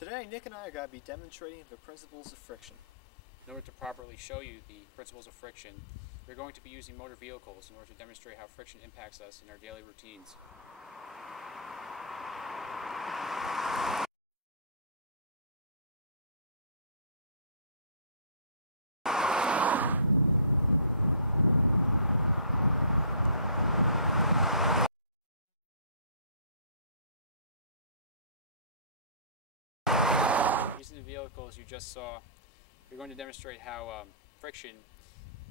Today, Nick and I are going to be demonstrating the principles of friction. In order to properly show you the principles of friction, we're going to be using motor vehicles in order to demonstrate how friction impacts us in our daily routines. Using the vehicles you just saw, we're going to demonstrate how friction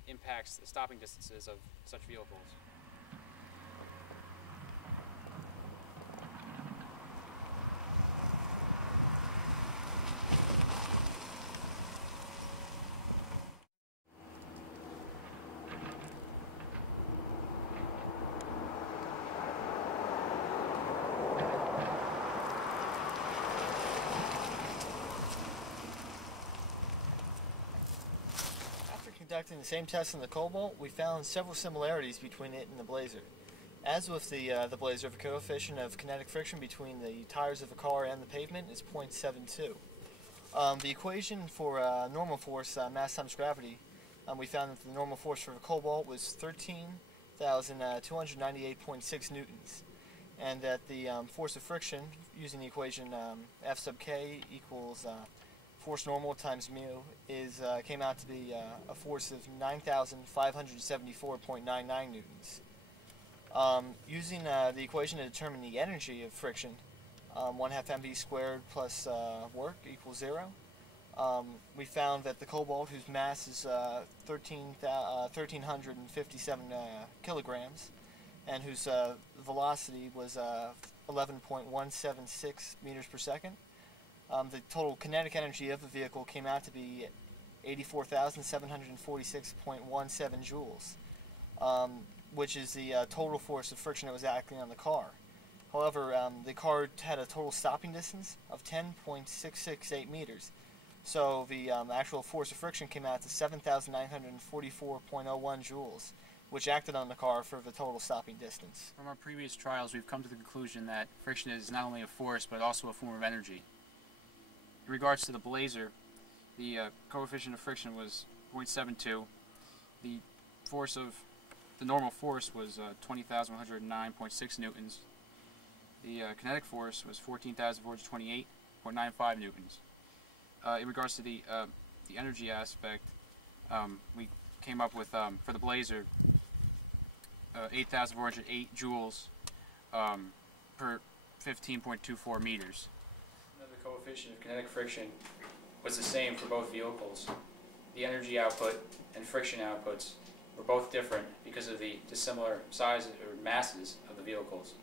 impacts the stopping distances of such vehicles. After conducting the same test on the Cobalt, we found several similarities between it and the Blazer. As with the Blazer, the coefficient of kinetic friction between the tires of the car and the pavement is 0.72. The equation for normal force, mass times gravity, we found that the normal force for the Cobalt was 13,298.6 newtons, and that the force of friction, using the equation F sub k equals force normal times mu, came out to be a force of 9,574.99 newtons. Using the equation to determine the energy of friction, 1/2 mv squared plus work equals 0. We found that the Cobalt, whose mass is 1,357 kilograms, and whose velocity was 11.176 meters per second, the total kinetic energy of the vehicle came out to be 84,746.17 joules, which is the total force of friction that was acting on the car. However, the car had a total stopping distance of 10.668 meters, so the actual force of friction came out to 7,944.01 joules, which acted on the car for the total stopping distance. From our previous trials, we've come to the conclusion that friction is not only a force, but also a form of energy. In regards to the Blazer, the coefficient of friction was 0.72. The normal force was 20,109.6 newtons. The kinetic force was 14,428.95 newtons. In regards to the energy aspect, we came up with, for the Blazer, 8,408 joules per 15.24 meters. The coefficient of kinetic friction was the same for both vehicles. The energy output and friction outputs were both different because of the dissimilar sizes or masses of the vehicles.